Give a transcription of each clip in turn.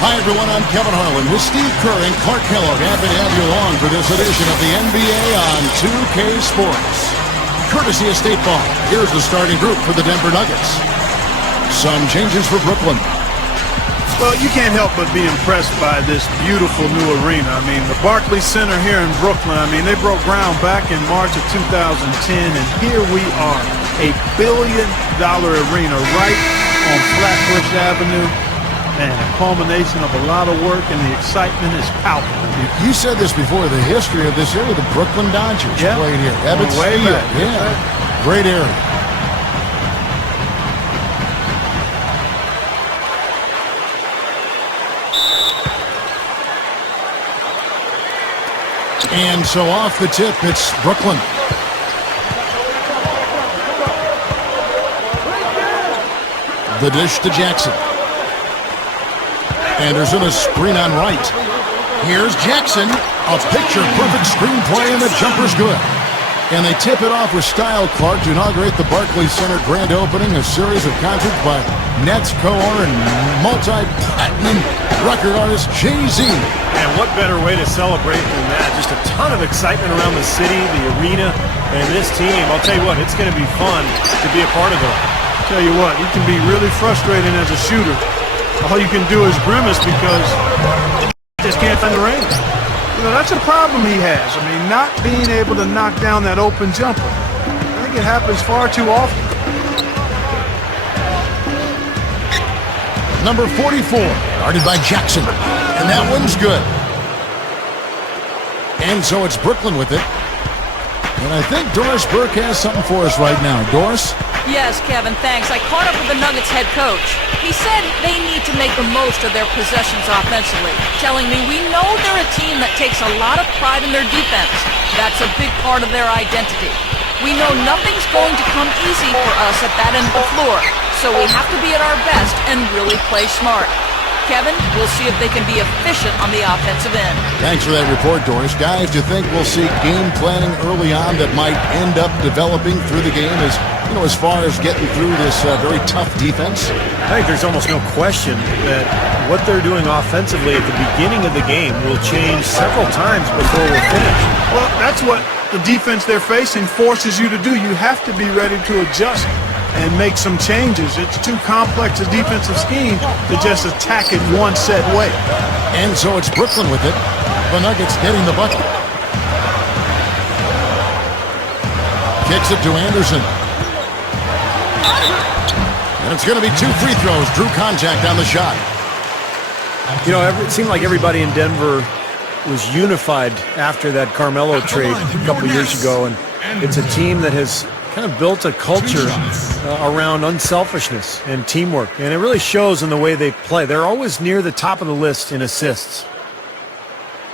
Hi, everyone. I'm Kevin Harlan with Steve Kerr and Clark Kellogg. Happy to have you along for this edition of the NBA on 2K Sports. Courtesy of State Farm, here's the starting group for the Denver Nuggets. Some changes for Brooklyn. Well, you can't help but be impressed by this beautiful new arena. I mean, the Barclays Center here in Brooklyn, I mean, they broke ground back in March of 2010, and here we are, $1 billion arena right on Flatbush Avenue. Man, a culmination of a lot of work, and the excitement is palpable. You said this before, the history of this area, the Brooklyn Dodgers played here. Ebbets way Field. back. Yeah, great area. And so off the tip, it's Brooklyn. The dish to Jackson. Anderson, a screen on right. Here's Jackson. A picture-perfect screenplay, and the jumper's good. And they tip it off with style, Clark, to inaugurate the Barclays Center grand opening, a series of concerts by Nets co-owner and multi-platinum record artist Jay-Z. And what better way to celebrate than that? Just a ton of excitement around the city, the arena, and this team. I'll tell you what, it's going to be fun to be a part of it. Tell you what, you can be really frustrating as a shooter. All you can do is grimace because you just can't find the range. You know, that's a problem he has. I mean, not being able to knock down that open jumper. I think it happens far too often. Number 44, guarded by Jackson. And that one's good. And so it's Brooklyn with it. And I think Doris Burke has something for us right now. Doris? Yes, Kevin, thanks. I caught up with the Nuggets head coach. He said they need to make the most of their possessions offensively, telling me we know they're a team that takes a lot of pride in their defense. That's a big part of their identity. We know nothing's going to come easy for us at that end of the floor, so we have to be at our best and really play smart. Kevin, we'll see if they can be efficient on the offensive end. Thanks for that report, Doris. Guys, do you think we'll see game planning early on that might end up developing through the game as far as getting through this very tough defense? I think there's almost no question that what they're doing offensively at the beginning of the game will change several times before we're finished. Well, that's what the defense they're facing forces you to do. You have to be ready to adjust and make some changes. It's too complex a defensive scheme to just attack it one set way. And so it's Brooklyn with it. The Nuggets getting the bucket. Kicks it to Anderson. And it's going to be 2 free throws. Drew contact on the shot. You know, it seemed like everybody in Denver was unified after that Carmelo trade a couple of years ago, and it's a team that has kind of built a culture around unselfishness and teamwork, and it really shows in the way they play. They're always near the top of the list in assists.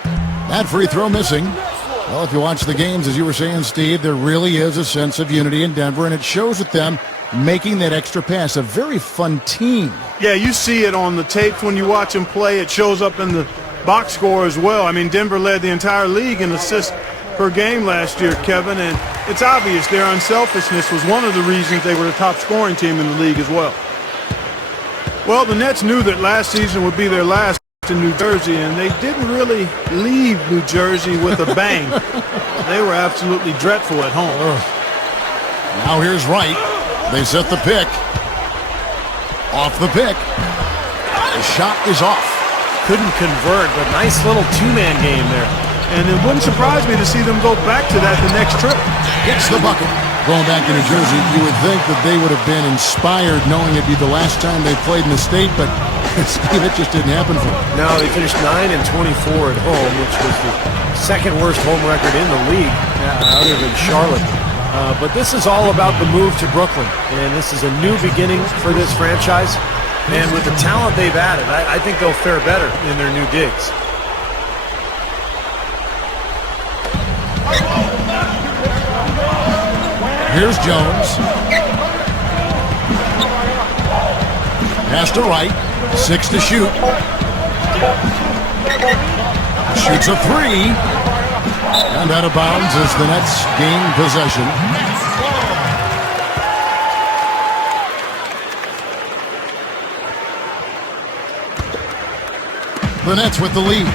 That free throw missing. Well, if you watch the games, as you were saying, Steve, there really is a sense of unity in Denver, and it shows with them making that extra pass. A very fun team. Yeah, you see it on the tapes when you watch them play. It shows up in the box score as well. I mean, Denver led the entire league in assists per game last year, Kevin, and it's obvious their unselfishness was one of the reasons they were the top scoring team in the league as well. Well, the Nets knew that last season would be their last in New Jersey, and they didn't really leave New Jersey with a bang. They were absolutely dreadful at home. Now here's Wright. They set the pick. Off the pick. The shot is off. Couldn't convert, but nice little two-man game there. And it wouldn't surprise me to see them go back to that the next trip. Gets the bucket. Going back to New Jersey, you would think that they would have been inspired knowing it'd be the last time they played in the state, but Steve, it just didn't happen for them. No, they finished 9-24 at home, which was the second worst home record in the league, other than Charlotte. But this is all about the move to Brooklyn, and this is a new beginning for this franchise. And with the talent they've added, I think they'll fare better in their new digs. Here's Jones. Pass to Wright. 6 to shoot. Shoots a 3. And out of bounds as the Nets gain possession. The Nets with the lead.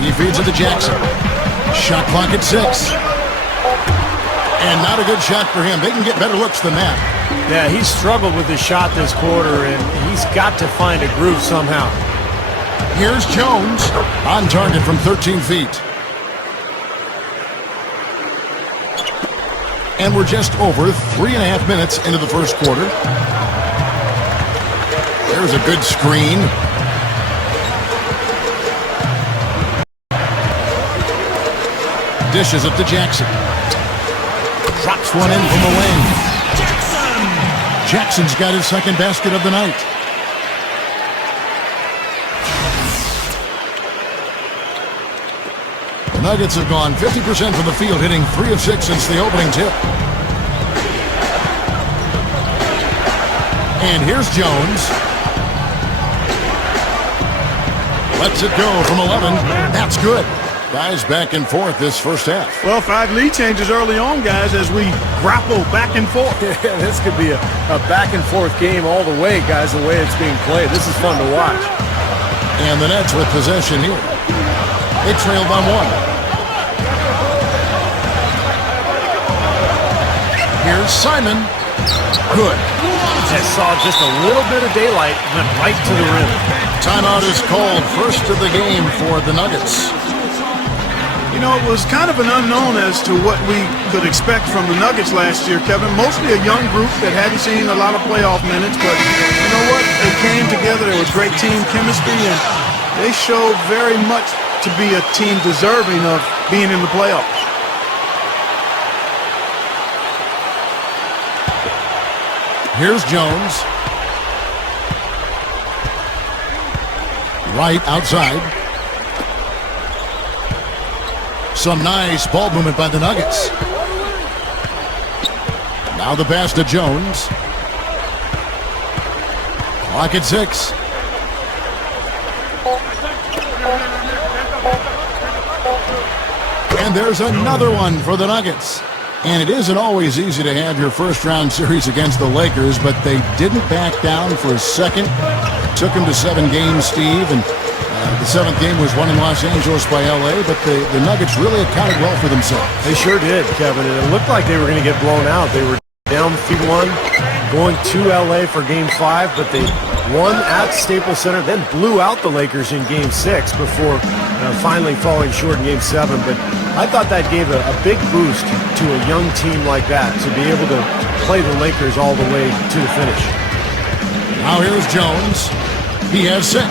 He feeds it to Jackson. Shot clock at 6. And not a good shot for him. They can get better looks than that. Yeah, he's struggled with his shot this quarter, and he's got to find a groove somehow. Here's Jones on target from 13 feet. And we're just over 3.5 minutes into the first quarter. There's a good screen. Dishes it to Jackson. Drops one in from the wing. Jackson's got his second basket of the night. The Nuggets have gone 50% from the field, hitting 3 of 6 since the opening tip. And here's Jones. Lets it go from 11. That's good. Guys back and forth this first half. Well, 5 lead changes early on, guys, as we grapple back and forth. Yeah, this could be a back and forth game all the way, guys, the way it's being played. This is fun to watch. And the Nets with possession here. They trail by 1. Here's Simon. Good. I saw just a little bit of daylight, went right to the rim. Timeout is called. First of the game for the Nuggets. You know, it was kind of an unknown as to what we could expect from the Nuggets last year, Kevin. Mostly a young group that hadn't seen a lot of playoff minutes, but you know what? They came together. There was great team chemistry, and they showed very much to be a team deserving of being in the playoffs. Here's Jones. Right outside. Some nice ball movement by the Nuggets. Now the pass to Jones. Clock at 6. And there's another one for the Nuggets. And it isn't always easy to have your first-round series against the Lakers, but they didn't back down for a second. It took them to 7 games, Steve, and the 7th game was won in Los Angeles by L.A., but the Nuggets really accounted well for themselves. They sure did, Kevin, and it looked like they were going to get blown out. They were down 3-1, going to L.A. for Game 5, but they won at Staples Center, then blew out the Lakers in Game 6 before finally falling short in Game 7. But I thought that gave a big boost to a young team like that to be able to play the Lakers all the way to the finish. Now here's Jones. He has 6.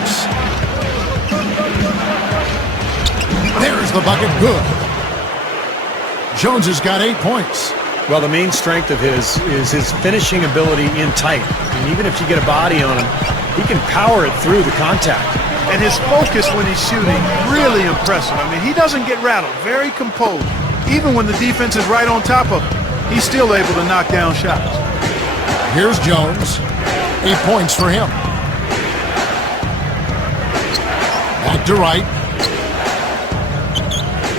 There's the bucket. Good. Jones has got 8 points. Well, the main strength of his is his finishing ability in tight. And even if you get a body on him, he can power it through the contact. And his focus when he's shooting, really impressive. I mean, he doesn't get rattled, very composed. Even when the defense is right on top of him, he's still able to knock down shots. Here's Jones. 8 points for him. Back to right.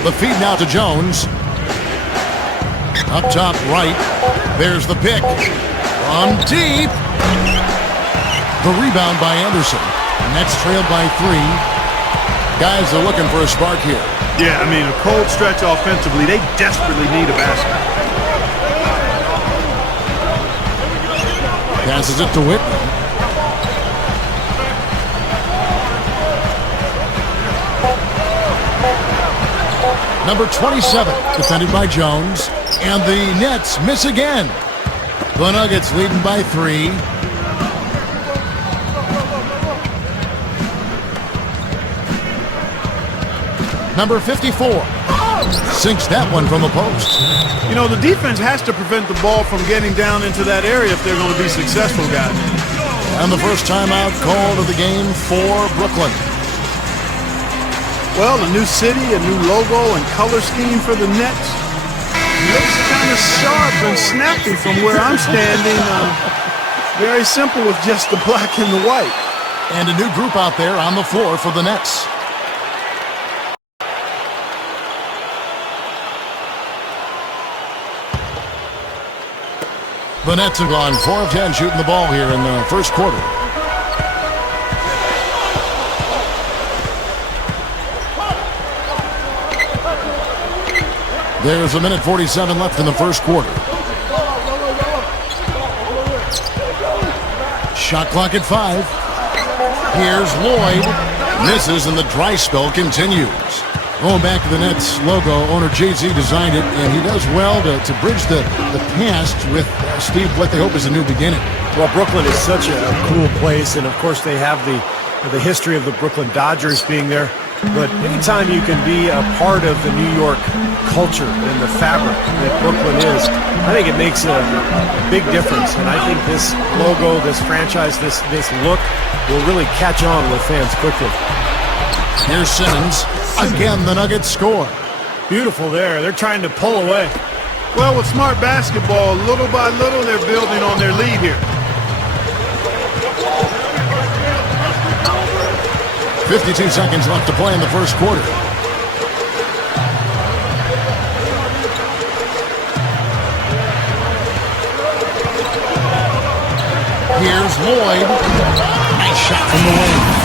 The feed now to Jones. Up top right. There's the pick. From deep. The rebound by Anderson. Nets trailed by 3. Guys are looking for a spark here. Yeah, I mean, a cold stretch offensively. They desperately need a basket. Passes it to Whitman. Number 27, defended by Jones. And the Nets miss again. The Nuggets leading by 3. Number 54 sinks that one from the post. You know, the defense has to prevent the ball from getting down into that area if they're going to be successful, guys. And the first timeout called of the game for Brooklyn. Well, a new city, a new logo and color scheme for the Nets. Looks kind of sharp and snappy from where I'm standing. Very simple with just the black and the white. And a new group out there on the floor for the Nets. The Nets have gone 4 of 10 shooting the ball here in the first quarter. There's a minute 47 left in the first quarter. Shot clock at 5. Here's Lloyd. Misses, and the dry spell continues. Going back to the Nets logo, owner Jay-Z designed it, and he does well to bridge the past with Steve, what they hope is a new beginning. Well, Brooklyn is such a cool place, and of course they have the history of the Brooklyn Dodgers being there. But anytime you can be a part of the New York culture and the fabric that Brooklyn is, I think it makes a big difference. And I think this logo, this franchise, this look will really catch on with fans quickly. Here's Simmons. Again, the Nuggets score. Beautiful there. They're trying to pull away. Well, with smart basketball, little by little, they're building on their lead here. 52 seconds left to play in the first quarter. Here's Lloyd. Nice shot from the wing.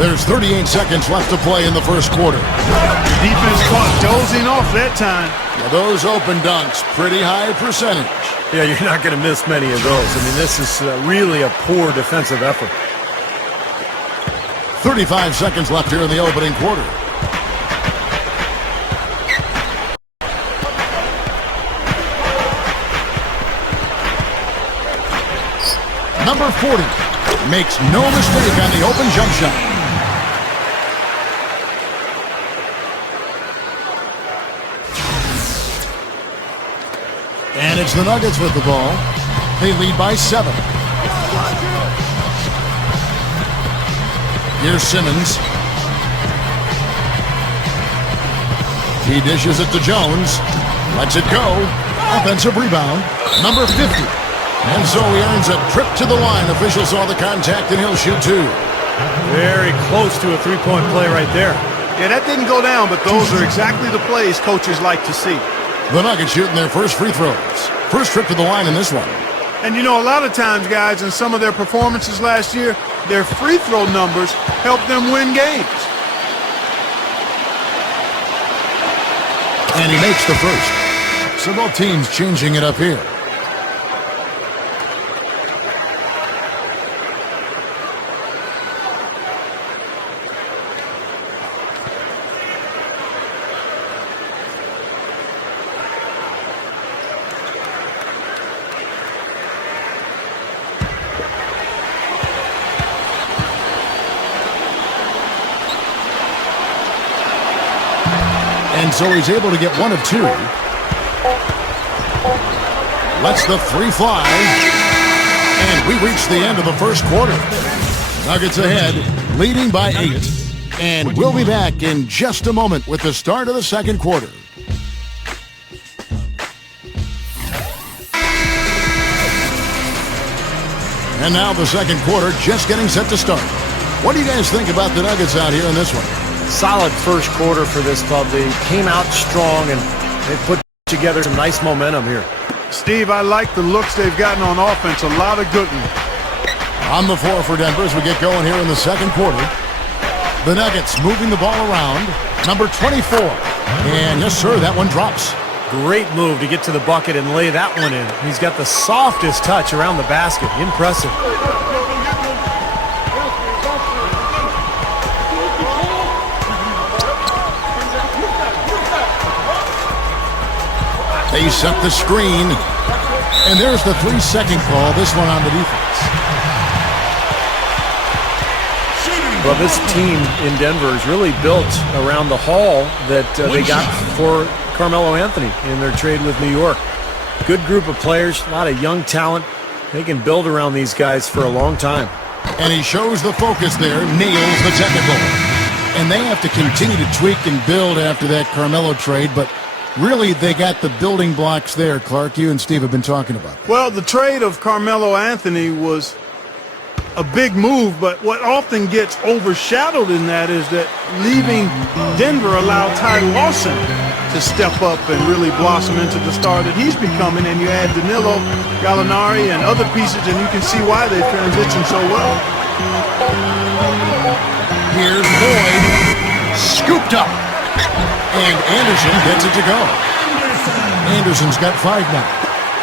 There's 38 seconds left to play in the first quarter. The defense caught dozing off that time. Now those open dunks, pretty high percentage. Yeah, you're not going to miss many of those. I mean, this is really a poor defensive effort. 35 seconds left here in the opening quarter. Number 40 makes no mistake on the open jump shot. And it's the Nuggets with the ball. They lead by 7. Here's Simmons. He dishes it to Jones. Lets it go. Offensive rebound. Number 50. And so he earns a trip to the line. Officials saw the contact, and he'll shoot 2. Very close to a three-point play right there. Yeah, that didn't go down, but those are exactly the plays coaches like to see. The Nuggets shooting their first free throws. First trip to the line in this one. And you know, a lot of times, guys, in some of their performances last year, their free throw numbers helped them win games. And he makes the first. So both teams changing it up here. And so he's able to get 1 of 2. Lets the 3 fly. And we reach the end of the first quarter. Nuggets ahead, leading by 8. And we'll be back in just a moment with the start of the second quarter. And now the second quarter just getting set to start. What do you guys think about the Nuggets out here in this one? Solid first quarter for this club. They came out strong, and they put together some nice momentum here. Steve, I like the looks they've gotten on offense. A lot of good ones. On the floor for Denver as we get going here in the second quarter. The Nuggets moving the ball around. Number 24. And yes, sir, that one drops. Great move to get to the bucket and lay that one in. He's got the softest touch around the basket. Impressive. They set the screen. And there's the 3-second call. This one on the defense. Well, this team in Denver is really built around the haul that they got for Carmelo Anthony in their trade with New York. Good group of players, a lot of young talent. They can build around these guys for a long time. And he shows the focus there, nails the technical. And they have to continue to tweak and build after that Carmelo trade, but really they got the building blocks there, Clark. You and Steve have been talking about. Well, the trade of Carmelo Anthony was a big move, but what often gets overshadowed in that is that leaving Denver allowed Ty Lawson to step up and really blossom into the star that he's becoming, and you add Danilo, Gallinari, and other pieces, and you can see why they transitioned so well. Here's Lloyd, scooped up, and Anderson gets it to go. Anderson's got 5 now.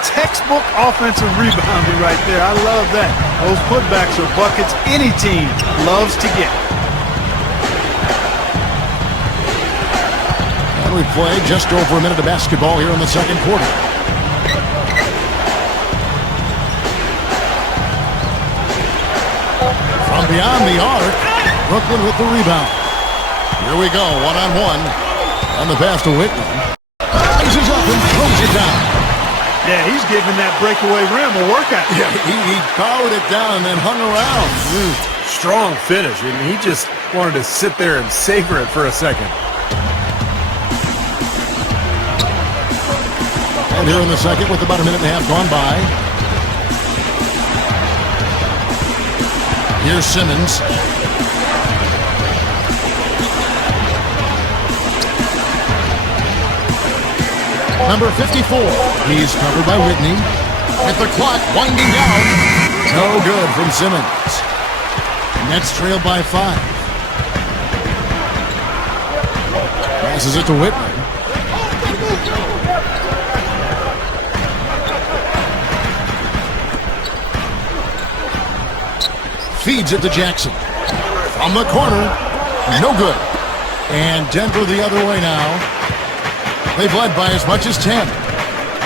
Textbook offensive rebounding right there. I love that. Those putbacks are buckets any team loves to get. And we played just over a minute of basketball here in the second quarter. From beyond the arc, Brooklyn with the rebound. Here we go, one-on-one. On the pass to Whitman. Rises up and throws it down. Yeah, he's giving that breakaway rim a workout. Yeah, he powered it down and then hung around. Strong finish. I mean, he just wanted to sit there and savor it for a second. And here in the second with about a minute and a half gone by. Here's Simmons. Number 54. He's covered by Whitney. With the clock winding down. No good from Simmons. Nets trail by 5. Passes it to Whitney. Feeds it to Jackson. From the corner. No good. And Denver the other way now. They've led by as much as 10.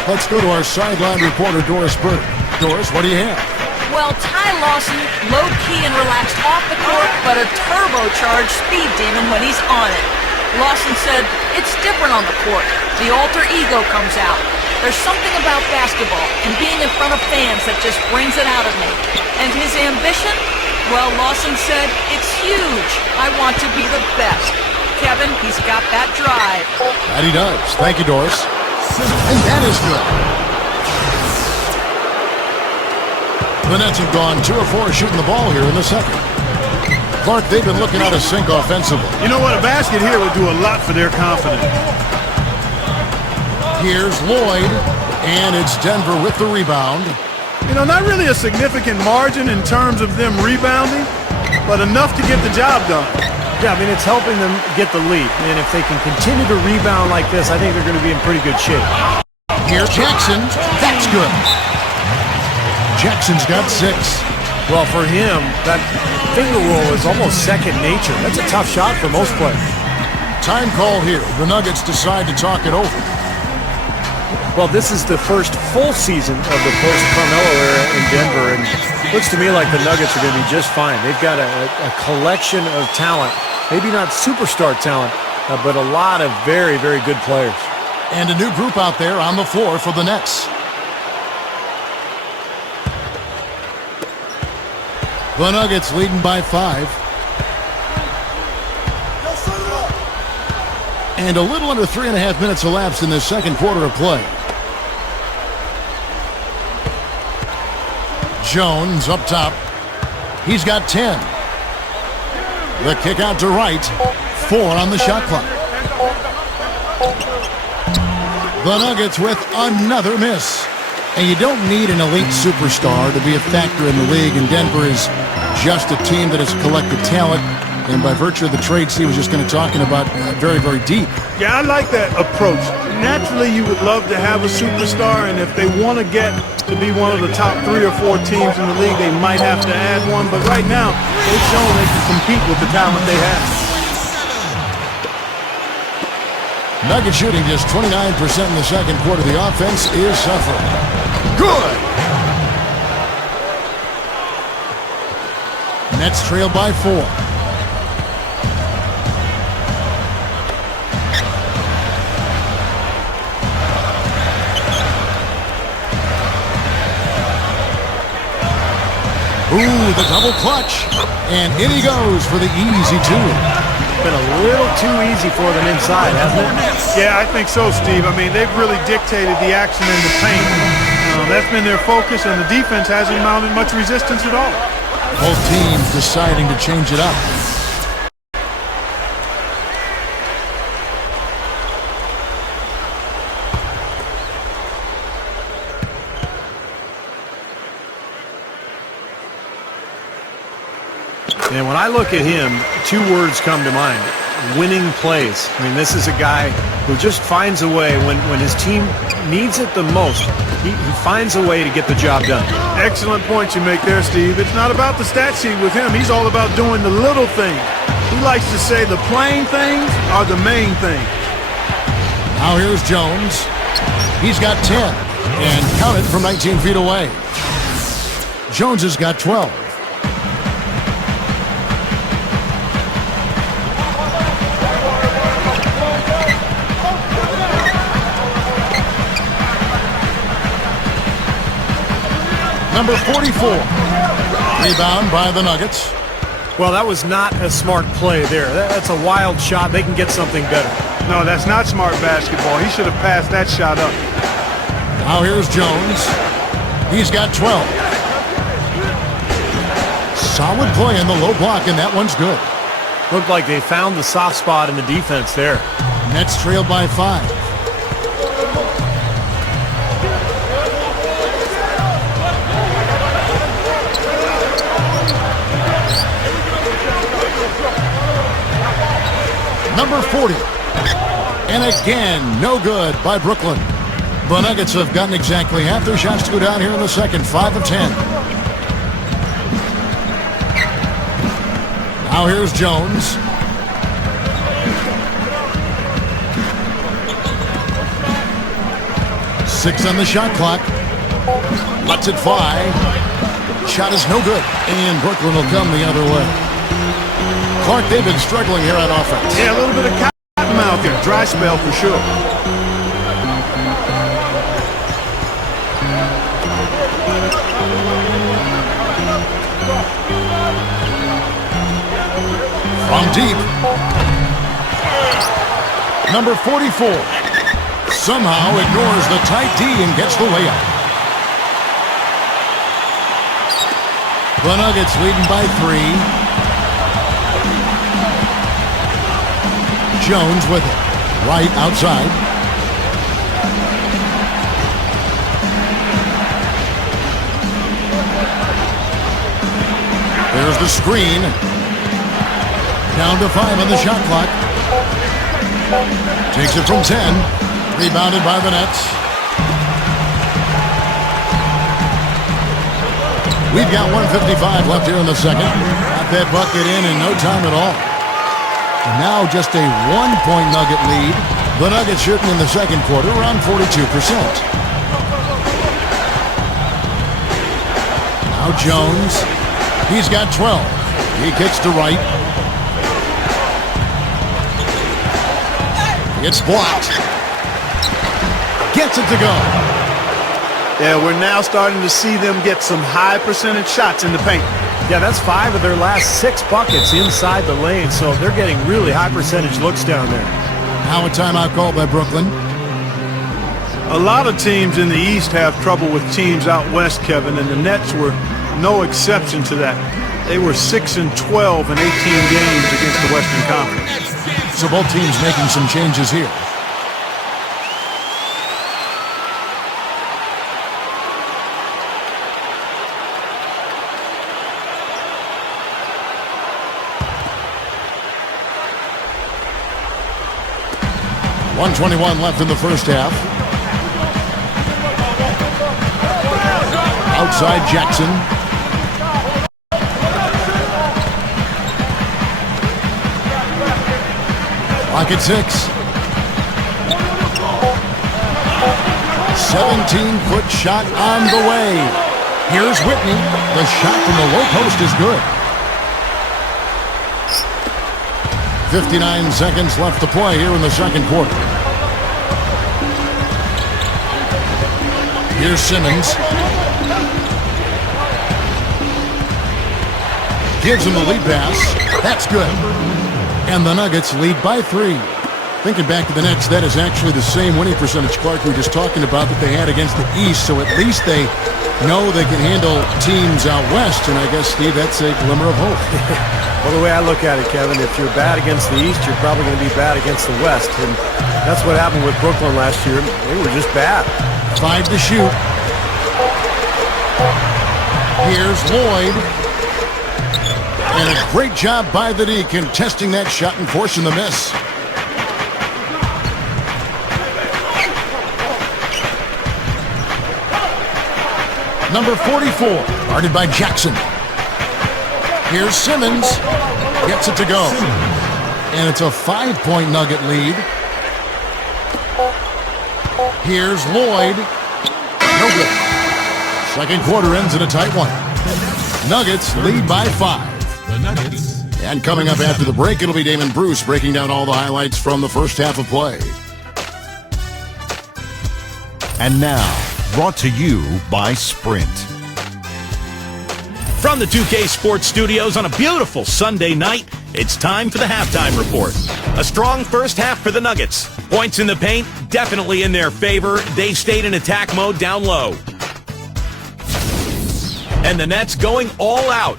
Let's go to our sideline reporter, Doris Burke. Doris, what do you have? Well, Ty Lawson, low-key and relaxed off the court, but a turbocharged speed demon when he's on it. Lawson said, it's different on the court. The alter ego comes out. There's something about basketball and being in front of fans that just brings it out of me. And his ambition? Well, Lawson said, it's huge. I want to be the best. Kevin, he's got that drive. That he does. Thank you, Doris. And that is good. The Nets have gone 2 of 4 shooting the ball here in the second. Clark, they've been looking out of sync offensively. You know what? A basket here would do a lot for their confidence. Here's Lloyd, and it's Denver with the rebound. You know, not really a significant margin in terms of them rebounding, but enough to get the job done. Yeah, I mean, it's helping them get the lead. And if they can continue to rebound like this, I think they're going to be in pretty good shape. Here's Jackson. That's good. Jackson's got 6. Well, for him, that finger roll is almost second nature. That's a tough shot for most players. Time call here. The Nuggets decide to talk it over. Well, this is the first full season of the post-Carmelo era in Denver, and looks to me like the Nuggets are going to be just fine. They've got a collection of talent. Maybe not superstar talent, but a lot of very, very good players. And a new group out there on the floor for the Nets. The Nuggets leading by 5. And a little under 3.5 minutes elapsed in this second quarter of play. Jones up top. He's got 10. The kick out to Wright. 4 on the shot clock. The Nuggets with another miss. And you don't need an elite superstar to be a factor in the league, and Denver is just a team that has collected talent, and by virtue of the trade Steve was just going to talking about, very, very deep. Yeah, I like that approach. Naturally, you would love to have a superstar, and if they want to get to be one of the top 3 or 4 teams in the league, they might have to add one, but right now, they've shown they can compete with the talent they have. Nuggets shooting just 29% in the second quarter. The offense is suffering. Good! Nets trail by 4. Ooh, the double clutch. And in he goes for the easy 2. been a little too easy for them inside, hasn't it? Yeah, I think so, Steve. I mean, they've really dictated the action in the paint. That's been their focus, and the defense hasn't mounted much resistance at all. Both teams deciding to change it up. And when I look at him, two words come to mind: winning plays. I mean, this is a guy who just finds a way when his team needs it the most. He finds a way to get the job done. Excellent point you make there, Steve. It's not about the stat sheet with him. He's all about doing the little things. He likes to say the plain things are the main thing. Now here's Jones. He's got 10, and count it from 19 feet away. Jones has got 12. Number 44. Rebound by the Nuggets. Well, that was not a smart play there. That's a wild shot. They can get something better. No, that's not smart basketball. He should have passed that shot up. Now here's Jones. He's got 12. Solid play in the low block, and that one's good. Looked like they found the soft spot in the defense there. Nets trailed by 5. Number 40. And again, no good by Brooklyn. The Nuggets have gotten exactly half their shots to go down here in the second, 5 of 10. Now here's Jones. Six on the shot clock. Lets it fly. Shot is no good. And Brooklyn will come the other way. Clark, they've been struggling here on offense. Yeah, a little bit of cotton mouth here. Dry spell for sure. From deep. Number 44. Somehow ignores the tight D and gets the layup. The Nuggets leading by 3. Jones with it. Right outside. There's the screen. Down to 5 on the shot clock. Takes it from 10. Rebounded by the Nets. We've got 1:55 left here in the second. Got that bucket in no time at all. And now just a 1-point Nugget lead. The Nuggets shooting in the second quarter around 42%. Now Jones. He's got 12. He kicks to right. It's blocked. Gets it to go. Yeah, we're now starting to see them get some high percentage shots in the paint. Yeah, that's 5 of their last 6 buckets inside the lane, so they're getting really high percentage looks down there. Now a timeout called by Brooklyn. A lot of teams in the East have trouble with teams out west, Kevin, and the Nets were no exception to that. They were 6-12 in 18 games against the Western Conference. So both teams making some changes here. .121 left in the first half. Outside Jackson. Clock at 6. 17-foot shot on the way. Here's Whitney. The shot from the low post is good. 59 seconds left to play here in the second quarter. Here's Simmons. Gives him the lead pass. That's good. And the Nuggets lead by 3. Thinking back to the Nets, that is actually the same winning percentage, Clark, we were just talking about, that they had against the East. So at least they know they can handle teams out West. And I guess, Steve, that's a glimmer of hope. Well, the way I look at it, Kevin, if you're bad against the East, you're probably going to be bad against the West. And that's what happened with Brooklyn last year. They were just bad. 5 to shoot. Here's Lloyd. And a great job by the D contesting that shot and forcing the miss. Number 44, guarded by Jackson. Here's Simmons. Gets it to go. And it's a 5-point Nugget lead. Here's Lloyd. No good. Second quarter ends in a tight one. Nuggets lead by 5. The Nuggets. And coming up after the break, it'll be Damon Bruce breaking down all the highlights from the first half of play. And now, brought to you by Sprint. From the 2K Sports Studios on a beautiful Sunday night, it's time for the halftime report. A strong first half for the Nuggets. Points in the paint, definitely in their favor. They stayed in attack mode down low. And the Nets going all out.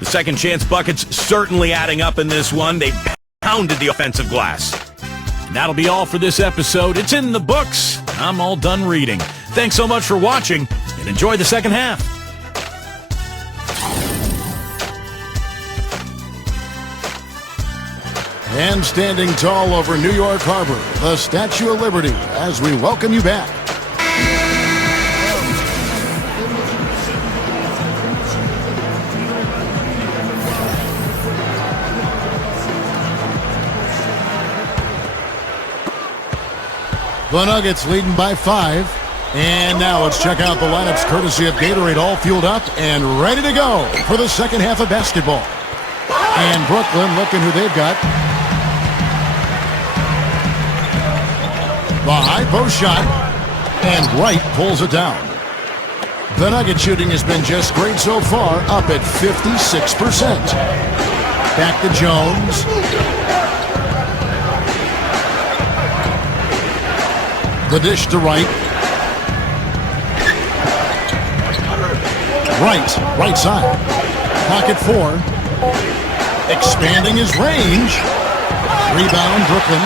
The second chance buckets certainly adding up in this one. They pounded the offensive glass. And that'll be all for this episode. It's in the books. I'm all done reading. Thanks so much for watching, and enjoy the second half. And standing tall over New York Harbor, the Statue of Liberty, as we welcome you back. The Nuggets leading by 5. And now let's check out the lineups courtesy of Gatorade, all fueled up and ready to go for the second half of basketball. And Brooklyn looking who they've got. The high post shot, and Wright pulls it down. The Nugget shooting has been just great so far, up at 56%. Back to Jones. The dish to Wright. Right side. Pocket 4. Expanding his range. Rebound, Brooklyn.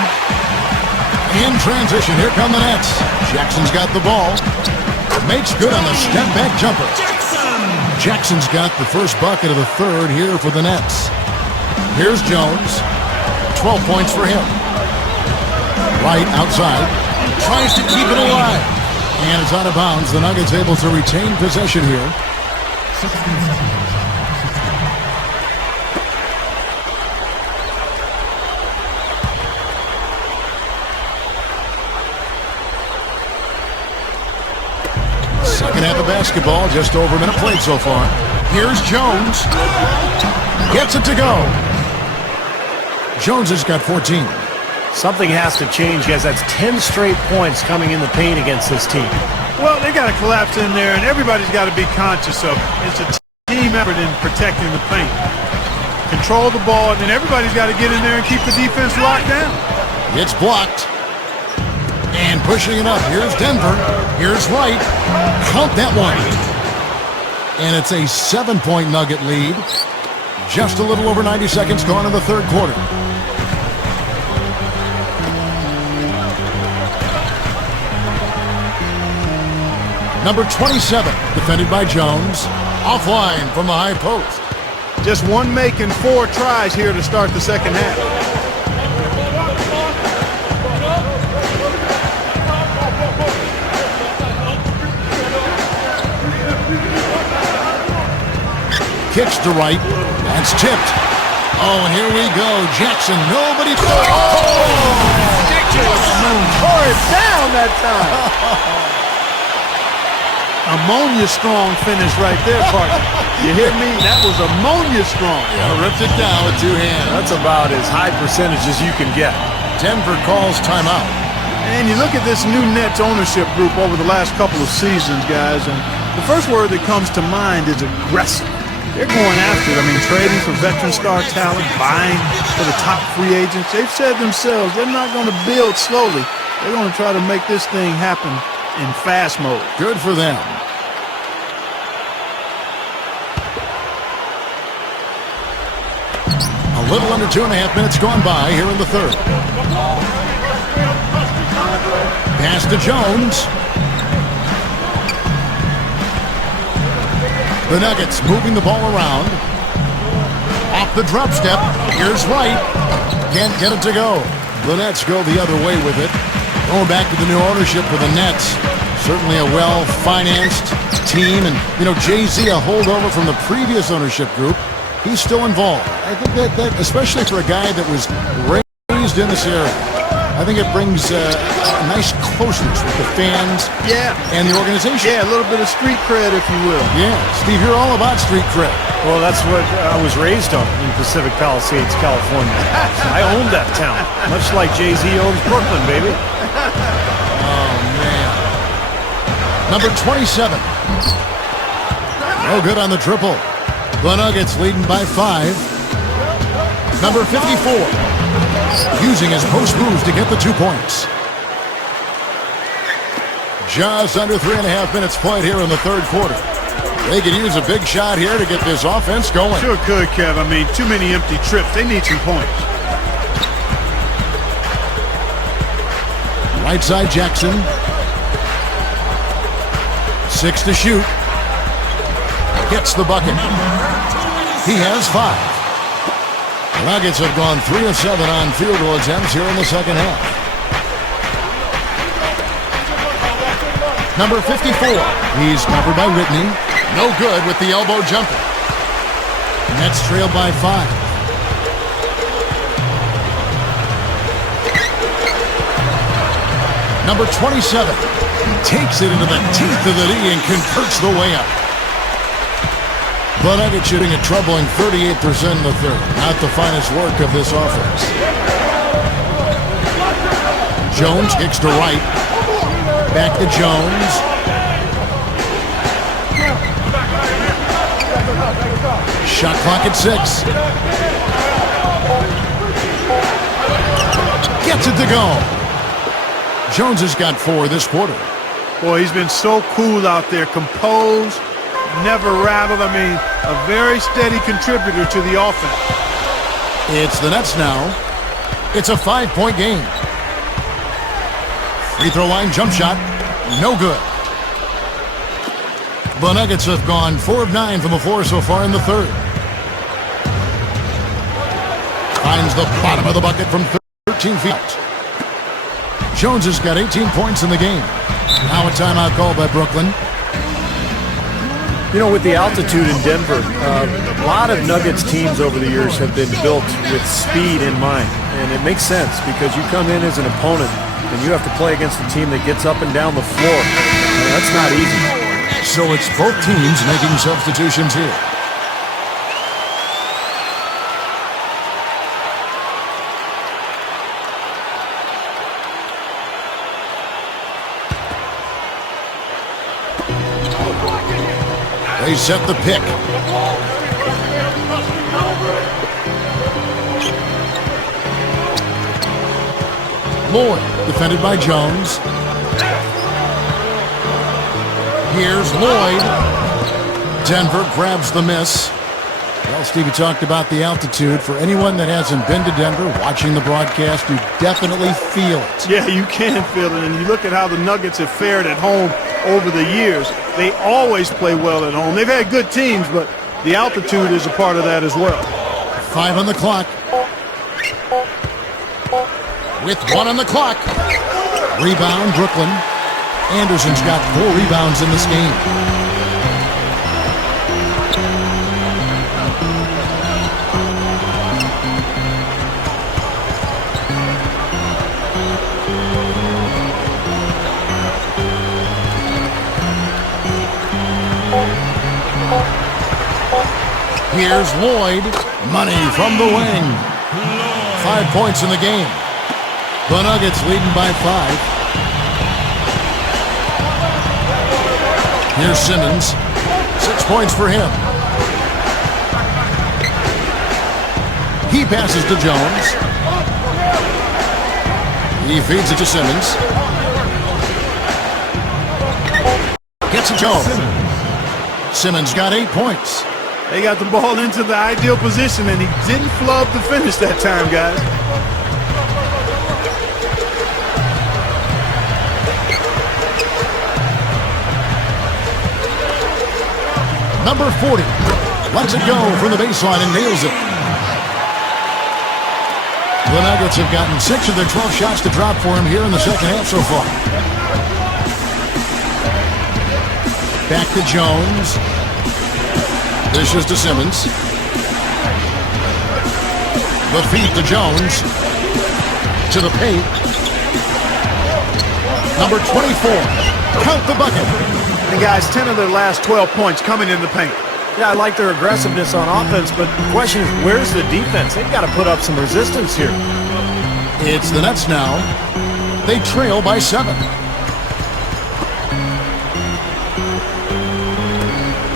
In transition, here come the Nets. Jackson's got the ball. Makes good on the step-back jumper. Jackson's got the first bucket of the third here for the Nets. Here's Jones. 12 points for him. Wright outside. Tries to keep it alive. And it's out of bounds. The Nuggets able to retain possession here. Second half of basketball, just over a minute played so far. Here's Jones. Gets it to go. Jones has got 14. Something has to change, guys. That's 10 straight points coming in the paint against this team. Well, they got to collapse in there, and everybody's got to be conscious of it. It's a team effort in protecting the paint. Control the ball, and then everybody's got to get in there and keep the defense locked down. It's blocked. And pushing it up. Here's Denver. Here's Wright. Count that one. And it's a 7-point Nugget lead. Just a little over 90 seconds gone in the third quarter. Number 27, defended by Jones. Offline from the high post. Just one make and 4 tries here to start the second half. Kicks to Wright. That's tipped. Oh, and here we go. Jackson, nobody. Ridiculous. Tore it down that time. Ammonia strong finish right there, partner. You hear me? That was ammonia strong. Yeah, ripped it down with 2 hands. That's about as high percentage as you can get. Denver calls timeout. And you look at this new Nets ownership group over the last couple of seasons, guys, and the first word that comes to mind is aggressive. They're going after it. I mean, trading for veteran star talent, buying for the top free agents. They've said themselves they're not going to build slowly. They're going to try to make this thing happen in fast mode. Good for them. A little under 2.5 minutes gone by here in the third. Pass to Jones. The Nuggets moving the ball around. Off the drop step. Here's Wright. Can't get it to go. The Nets go the other way with it. Going back to the new ownership for the Nets. Certainly a well-financed team. And, you know, Jay-Z, a holdover from the previous ownership group. He's still involved. I think that especially for a guy that was raised in this area, I think it brings a nice closeness with the fans and the organization. Yeah, a little bit of street cred, if you will. Yeah, Steve, you're all about street cred. Well, that's what I was raised on in Pacific Palisades, California. I owned that town, much like Jay-Z owns Brooklyn, baby. Oh, man. Number 27. No good on the triple. The Nuggets leading by 5. Number 54. Using his post moves to get the 2 points. Just under 3.5 minutes played here in the third quarter. They could use a big shot here to get this offense going. Sure could, Kev. I mean, too many empty trips. They need some points. Right side Jackson. 6 to shoot. Gets the bucket. He has 5. The Nuggets have gone 3 of 7 on field goal attempts here in the second half. Number 54. He's covered by Whitney. No good with the elbow jumper. Nets trailed by 5. Number 27. He takes it into the teeth of the D and converts the way up. The Nuggets shooting a troubling 38% in the third. Not the finest work of this offense. Jones kicks to Wright. Back to Jones. Shot clock at 6. Gets it to go. Jones has got 4 this quarter. Boy, he's been so cool out there, composed, never rattled. I mean, a very steady contributor to the offense. It's the Nets now. It's a 5-point game. Free throw line jump shot. No good. The Nuggets have gone 4 of 9 from the floor so far in the third. Finds the bottom of the bucket from 13 feet. Jones has got 18 points in the game. Now a timeout called by Brooklyn. You know, with the altitude in Denver, a lot of Nuggets teams over the years have been built with speed in mind. And it makes sense because you come in as an opponent and you have to play against a team that gets up and down the floor. And that's not easy. So it's both teams making substitutions here. They set the pick. Lloyd, defended by Jones. Here's Lloyd. Denver grabs the miss. Well, Steve, you talked about the altitude. For anyone that hasn't been to Denver, watching the broadcast, you definitely feel it. Yeah, you can feel it. And you look at how the Nuggets have fared at home over the years. They always play well at home. They've had good teams, but the altitude is a part of that as well. 5 on the clock. With 1 on the clock. Rebound, Brooklyn. Anderson's got 4 rebounds in this game. Here's Lloyd. Money from the wing. 5 points in the game. The Nuggets leading by 5. Here's Simmons. 6 points for him. He passes to Jones. He feeds it to Simmons. Gets it to Jones. Simmons got 8 points. They got the ball into the ideal position, and he didn't flub the finish that time, guys. Number 40 lets it go from the baseline and nails it. The Nuggets have gotten 6 of their 12 shots to drop for him here in the second half so far. Back to Jones. Dishes to Simmons. The feed to Jones. To the paint. Number 24. Count the bucket. And guys, 10 of their last 12 points coming in the paint. Yeah, I like their aggressiveness on offense, but the question is, where's the defense? They've got to put up some resistance here. It's the Nets now. They trail by 7.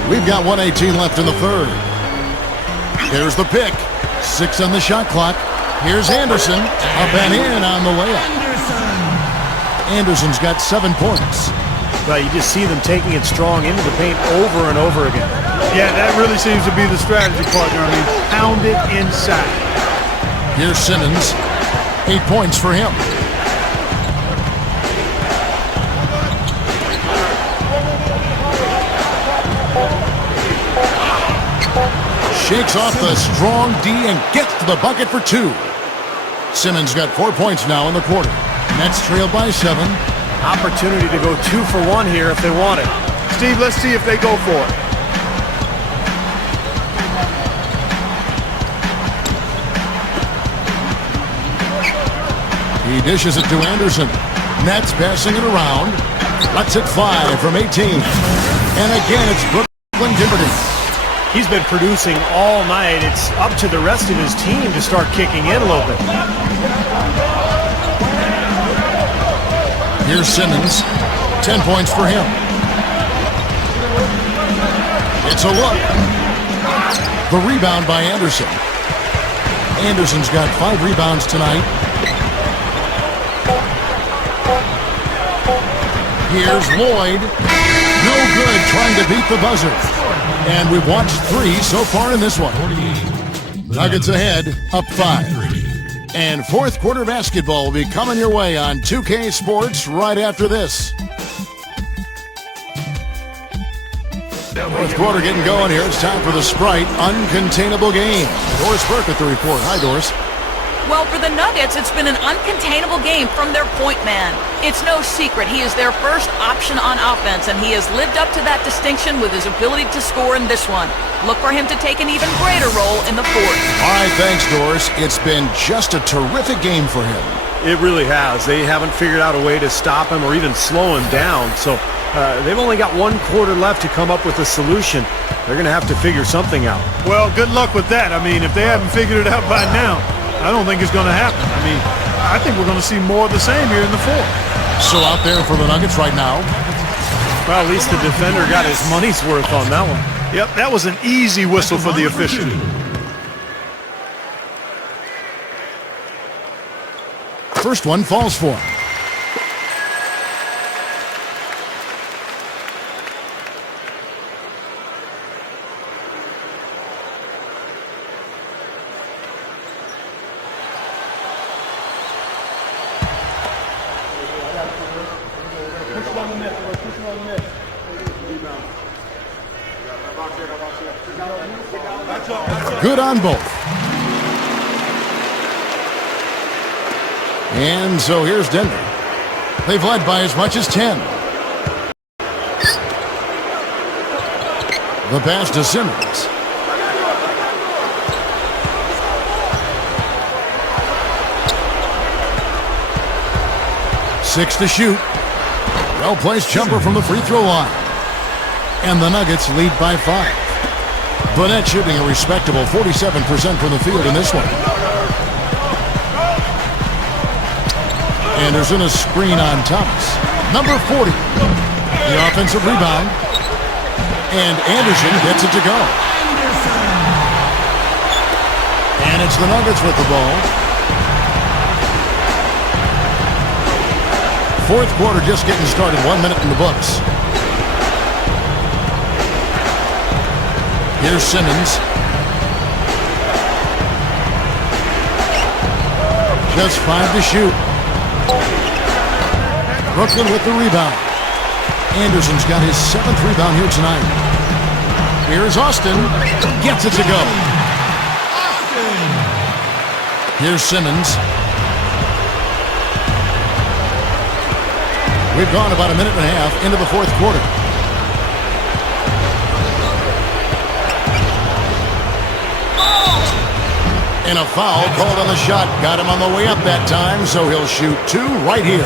We've got 1:18 left in the third. Here's the pick. 6 on the shot clock. Here's Anderson. Up and in on the layup. Anderson's got 7 points. Well, you just see them taking it strong into the paint over and over again. Yeah, that really seems to be the strategy, partner. I mean, pound it inside. Here's Simmons. 8 points for him. Shakes off the strong D and gets to the bucket for 2. Simmons got 4 points now in the quarter. Nets trail by 7. Opportunity to go 2 for 1 here if they want it. Steve, let's see if they go for it. He dishes it to Anderson. Nets passing it around. Lets it fly from 18. And again, it's Brooklyn Timberding. He's been producing all night. It's up to the rest of his team to start kicking in a little bit. Here's Simmons. 10 points for him. It's a look. The rebound by Anderson. Anderson's got 5 rebounds tonight. Here's Lloyd. No good trying to beat the buzzer. And we've watched 3 so far in this one. Nuggets ahead, up 5. And fourth quarter basketball will be coming your way on 2K Sports right after this. Fourth quarter getting going here. It's time for the Sprite Uncontainable Game. Doris Burke at the report. Hi, Doris. Well, for the Nuggets, it's been an uncontainable game from their point man. It's no secret he is their first option on offense, and he has lived up to that distinction with his ability to score in this one. Look for him to take an even greater role in the fourth. All right, thanks, Doris. It's been just a terrific game for him. It really has. They haven't figured out a way to stop him or even slow him down, so they've only got 1 quarter left to come up with a solution. They're going to have to figure something out. Well, good luck with that. I mean, if they haven't figured it out by now, I don't think it's going to happen. I mean, I think we're going to see more of the same here in the fourth. So out there for the Nuggets right now. Well, at least the defender got his money's worth on that one. Yep, that was an easy whistle for the official. First one falls for him. Good on both. And so here's Denver. They've led by as much as 10. The pass to Simmons. Six to shoot. Well-placed jumper from the free throw line. And the Nuggets lead by 5. Burnett shooting a respectable 47% from the field in this one. Anderson a screen on Thomas. Number 40. The offensive rebound. And Anderson gets it to go. And And it's the Nuggets with the ball. Fourth quarter just getting started. 1 minute in the books. Here's Simmons. Just 5 to shoot. Brooklyn with the rebound. Anderson's got his 7th rebound here tonight. Here's Austin. Gets it to go. Here's Simmons. We've gone about a minute and a half into the fourth quarter. And a foul called on the shot. Got him on the way up that time, so he'll shoot 2 right here.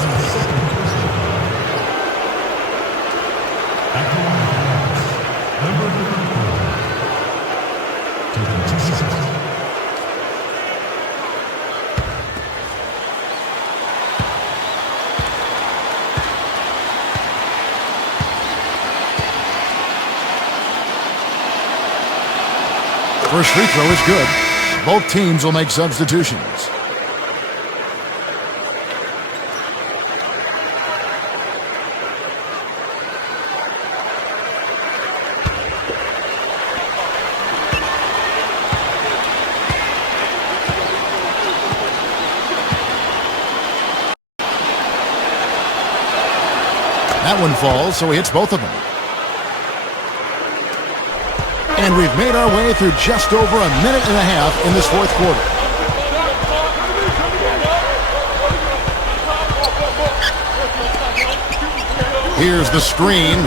First free throw is good. Both teams will make substitutions. That one falls, so he hits both of them. And we've made our way through just over a minute and a half in this fourth quarter. Here's the screen.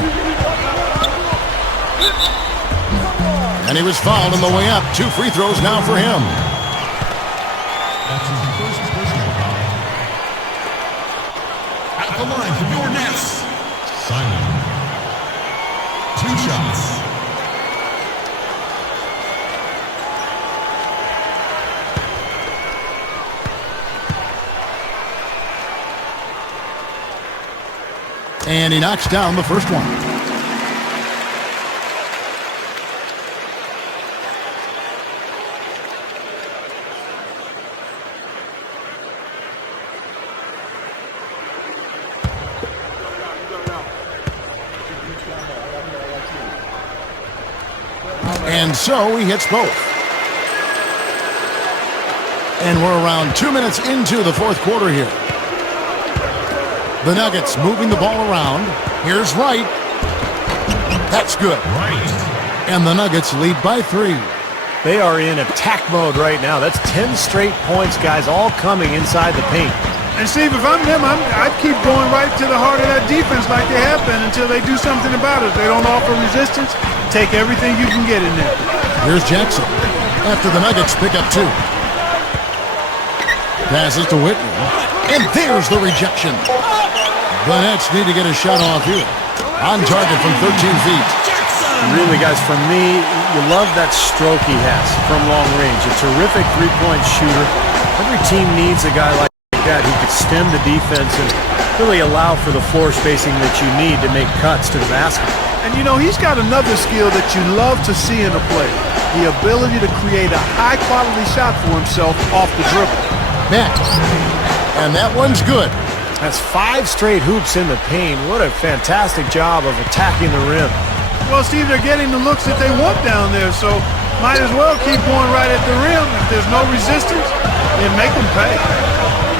And he was fouled on the way up. 2 free throws now for him. At the line for your Nets, Simon. 2 shots. And he knocks down the first one. And so he hits both. And we're around 2 minutes into the fourth quarter here. The Nuggets moving the ball around. Here's Wright. That's good. And the Nuggets lead by 3. They are in attack mode right now. That's 10 straight points, guys, all coming inside the paint. And Steve, if I'm them, I'd keep going right to the heart of that defense like they have been until they do something about it. If they don't offer resistance, take everything you can get in there. Here's Jackson. After the Nuggets pick up 2. Passes to Whitney. And there's the rejection. The Nets need to get a shot off here. On target from 13 feet. Really, guys, for me, you love that stroke he has from long range. A terrific three-point shooter. Every team needs a guy like that who could stem the defense and really allow for the floor spacing that you need to make cuts to the basket. And, you know, he's got another skill that you love to see in a play. The ability to create a high-quality shot for himself off the dribble. Back. And that one's good. That's 5 straight hoops in the paint. What a fantastic job of attacking the rim. Well, Steve, they're getting the looks that they want down there, so might as well keep going right at the rim. If there's no resistance, then make them pay.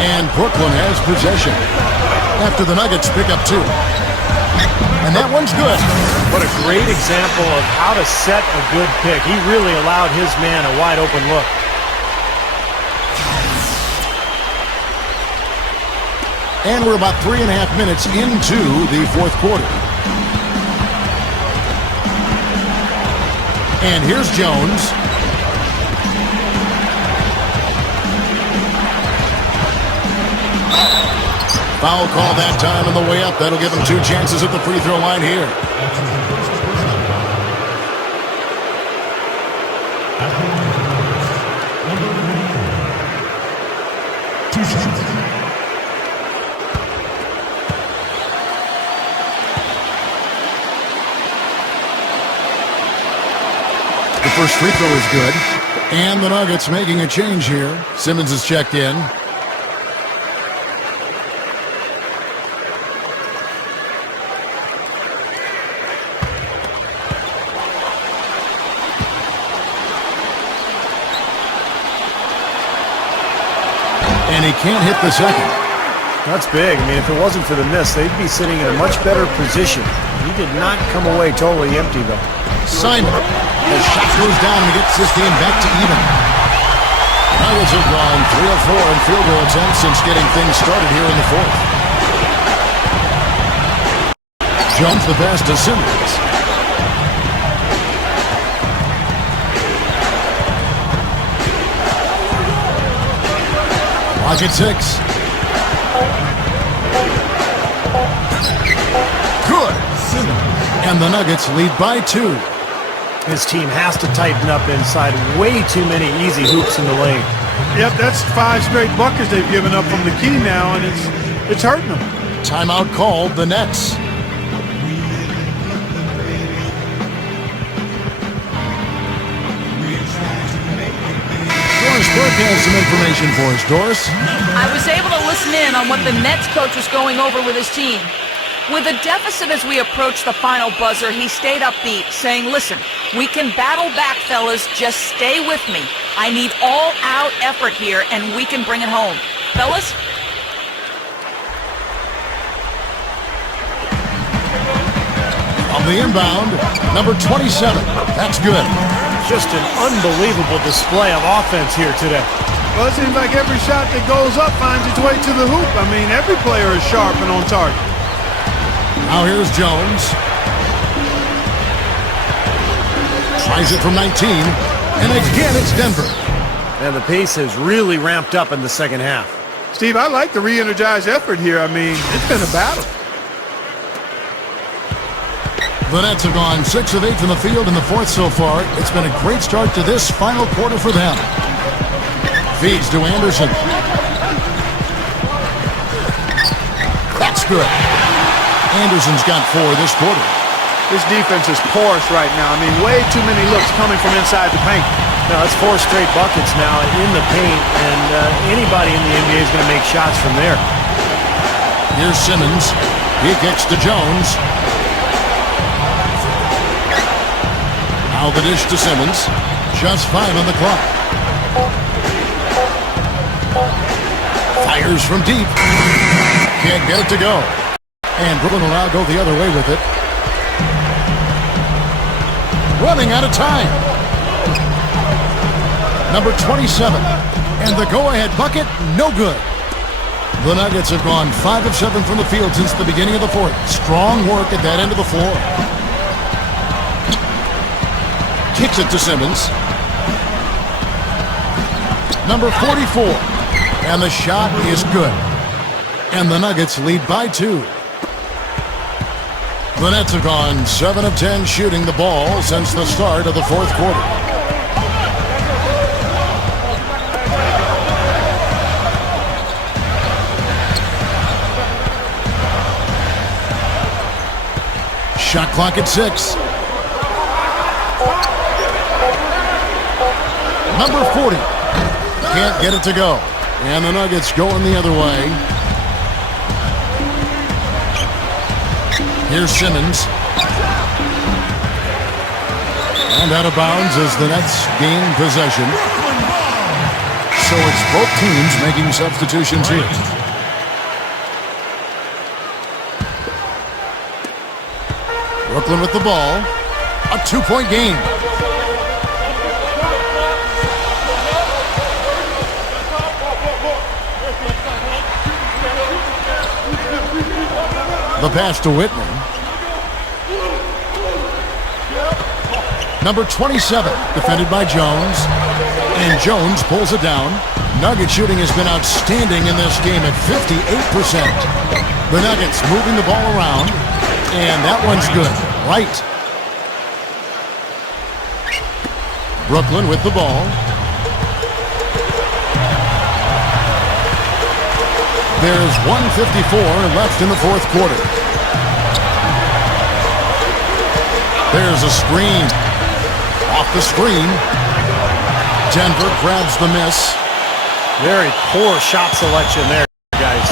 And Brooklyn has possession after the Nuggets pick up 2. And that one's good. What a great example of how to set a good pick. He really allowed his man a wide open look. And we're about 3.5 minutes into the fourth quarter. And here's Jones. Foul call that time on the way up. That'll give him 2 chances at the free throw line here. The first free throw is good. And the Nuggets making a change here. Simmons is checked in. And he can't hit the second. That's big. I mean, if it wasn't for the miss, they'd be sitting in a much better position. He did not come away totally empty, though. Simon. The shot goes down and gets this game back to even. Nuggets have gone 3 of 4 in field goal attempts since getting things started here in the fourth. Jones the pass to Simmons. Lock at 6. Good. And the Nuggets lead by 2. His team has to tighten up inside. Way too many easy hoops in the lane. Yep, that's 5 straight buckets they've given up from the key now, and it's hurting them. Timeout called, the Nets. Doris Burke has some information for us. Doris? I was able to listen in on what the Nets coach was going over with his team. With a deficit as we approach the final buzzer, he stayed upbeat, saying, listen, we can battle back, fellas. Just stay with me. I need all-out effort here, and we can bring it home. Fellas? On the inbound, number 27. That's good. Just an unbelievable display of offense here today. Well, it seems like every shot that goes up finds its way to the hoop. I mean, every player is sharp and on target. Now here's Jones. Tries it from 19. And again, it's Denver. And the pace has really ramped up in the second half. Steve, I like the re-energized effort here. I mean, it's been a battle. The Nets have gone 6 of 8 from the field in the fourth so far. It's been a great start to this final quarter for them. Feeds to Anderson. That's good. Anderson's got 4 this quarter. This defense is porous right now. I mean, way too many looks coming from inside the paint. Now, it's 4 straight buckets now in the paint, and anybody in the NBA is going to make shots from there. Here's Simmons. He kicks to Jones. Now the dish to Simmons. Just 5 on the clock. Fires from deep. Can't get it to go. And Brooklyn will now go the other way with it. Running out of time. Number 27. And the go-ahead bucket, no good. The Nuggets have gone 5 of 7 from the field since the beginning of the fourth. Strong work at that end of the floor. Kicks it to Simmons. Number 44. And the shot is good. And the Nuggets lead by 2. The Nets have gone 7 of 10 shooting the ball since the start of the fourth quarter. Shot clock at 6. Number 40. Can't get it to go. And the Nuggets going the other way. Here's Simmons. And out of bounds as the Nets gain possession. So it's both teams making substitutions here. Brooklyn with the ball. A 2-point game. The pass to Whitman. Number 27, defended by Jones. And Jones pulls it down. Nugget shooting has been outstanding in this game at 58%. The Nuggets moving the ball around. And that one's good. Right. Brooklyn with the ball. There's 1:54 left in the fourth quarter. There's a screen. Off the screen. Denver grabs the miss. Very poor shot selection there, guys.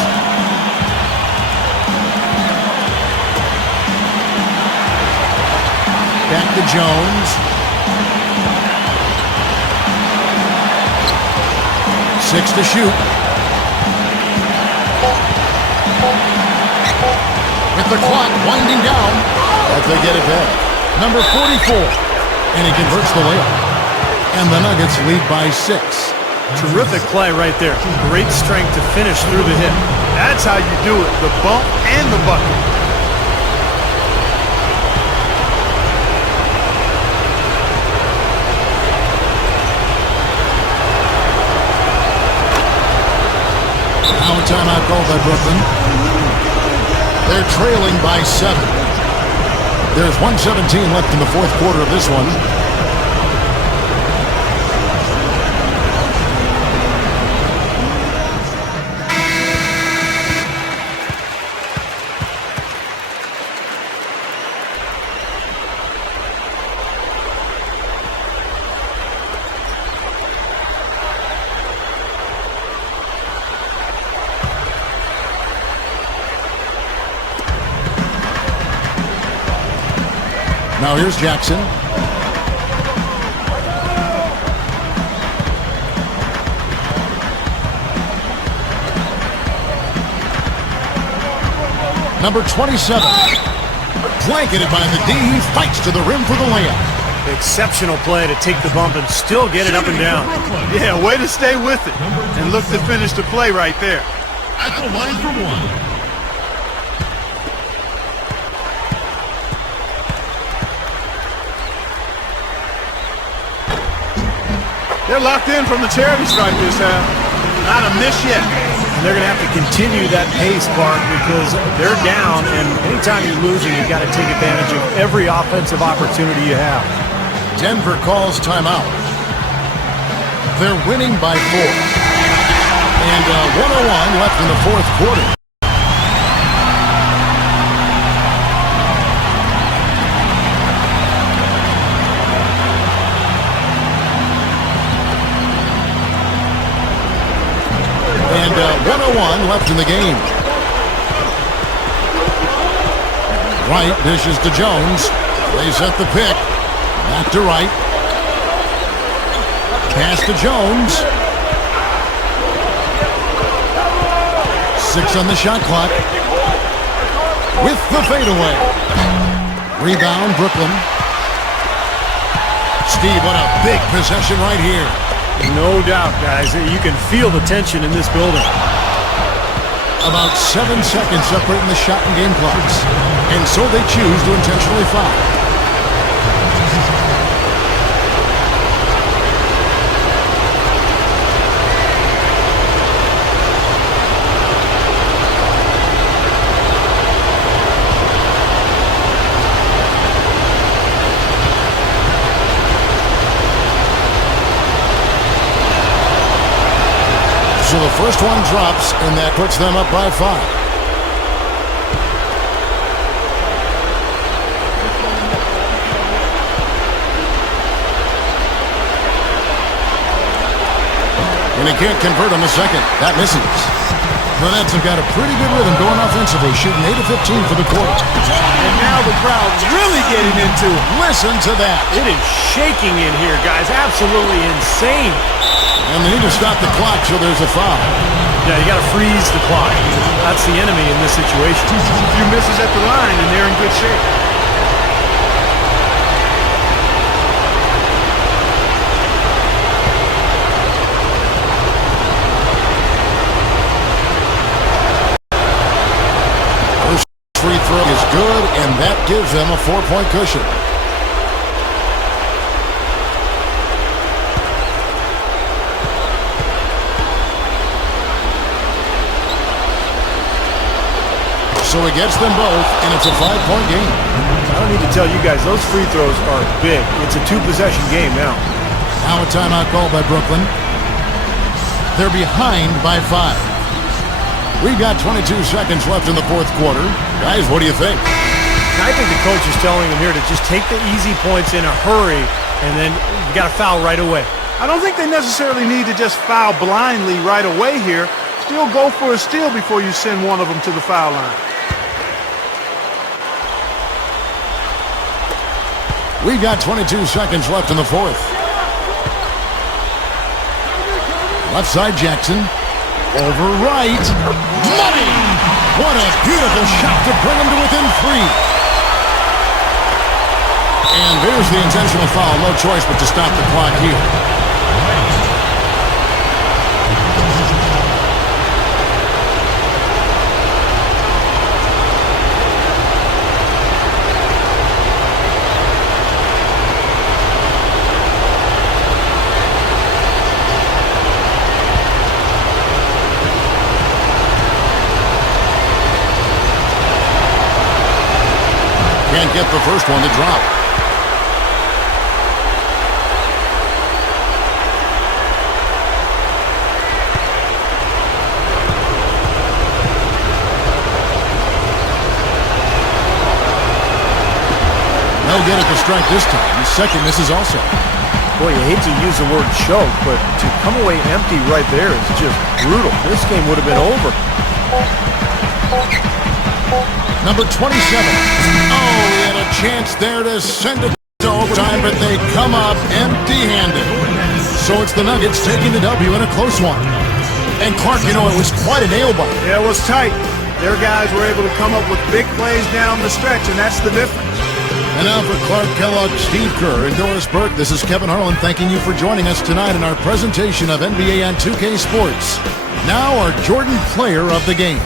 Back to Jones. 6 to shoot. With the clock winding down, as they get it back. Number 44. And he converts the layup. And the Nuggets lead by 6. Terrific play right there. Great strength to finish through the hit. That's how you do it, the bump and the bucket. Now a timeout called by Brooklyn. They're trailing by 7. There's 1:17 left in the fourth quarter of this one. Now here's Jackson. Number 27. Blanketed by the D. He fights to the rim for the layup. Exceptional play to take the bump and still get it up and down. Yeah, way to stay with it. And look to finish the play right there. At the line for one. They're locked in from the charity stripe this half. Not a miss yet. And they're going to have to continue that pace, Bart, because they're down, and anytime you're losing, you've got to take advantage of every offensive opportunity you have. Denver calls timeout. They're winning by 4. And 1:01 left in the fourth quarter. And 1:01 left in the game. Wright dishes to Jones. Lays up the pick. Back to Wright. Pass to Jones. 6 on the shot clock. With the fadeaway. Rebound, Brooklyn. Steve, what a big possession right here. No doubt, guys. You can feel the tension in this building. About 7 seconds separating the shot and game clocks. And so they choose to intentionally foul. So the first one drops, and that puts them up by 5. And he can't convert on the second. That misses. The Nets have got a pretty good rhythm going offensively, shooting 8 of 15 for the quarter. And now the crowd's really getting into it. Listen to that. It is shaking in here, guys. Absolutely insane. And they need to stop the clock, so there's a foul. Yeah, you got to freeze the clock. That's the enemy in this situation. A few misses at the line, and they're in good shape. First free throw is good, and that gives them a 4-point cushion. So he gets them both, and it's a 5-point game. I don't need to tell you guys, those free throws are big. It's a 2-possession game now. Now a timeout call by Brooklyn. They're behind by 5. We've got 22 seconds left in the fourth quarter. Guys, what do you think? I think the coach is telling them here to just take the easy points in a hurry, and then you got to foul right away. I don't think they necessarily need to just foul blindly right away here. Still go for a steal before you send one of them to the foul line. We've got 22 seconds left in the fourth. Left side Jackson. Over right. Money! What a beautiful shot to bring him to within 3. And there's the intentional foul. No choice but to stop the clock here. Can't get the first one to drop. No good at the strike this time. His second misses also. Boy, you hate to use the word choke, but to come away empty right there is just brutal. This game would have been over. Number 27. Oh, he had a chance there to send it to overtime, but they come up empty-handed. So it's the Nuggets taking the W in a close one. And Clark, you know, it was quite a nail-biter. Yeah, it was tight. Their guys were able to come up with big plays down the stretch, and that's the difference. And now for Clark Kellogg, Steve Kerr, and Doris Burke, this is Kevin Harlan thanking you for joining us tonight in our presentation of NBA on 2K Sports. Now our Jordan Player of the Game.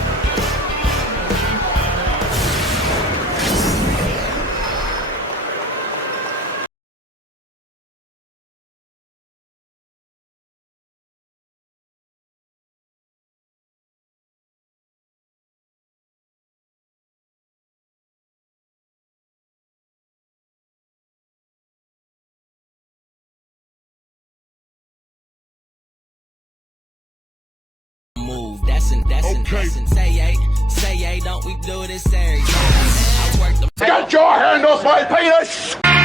Say, don't we do this every day? I work the... Get your hand off my penis!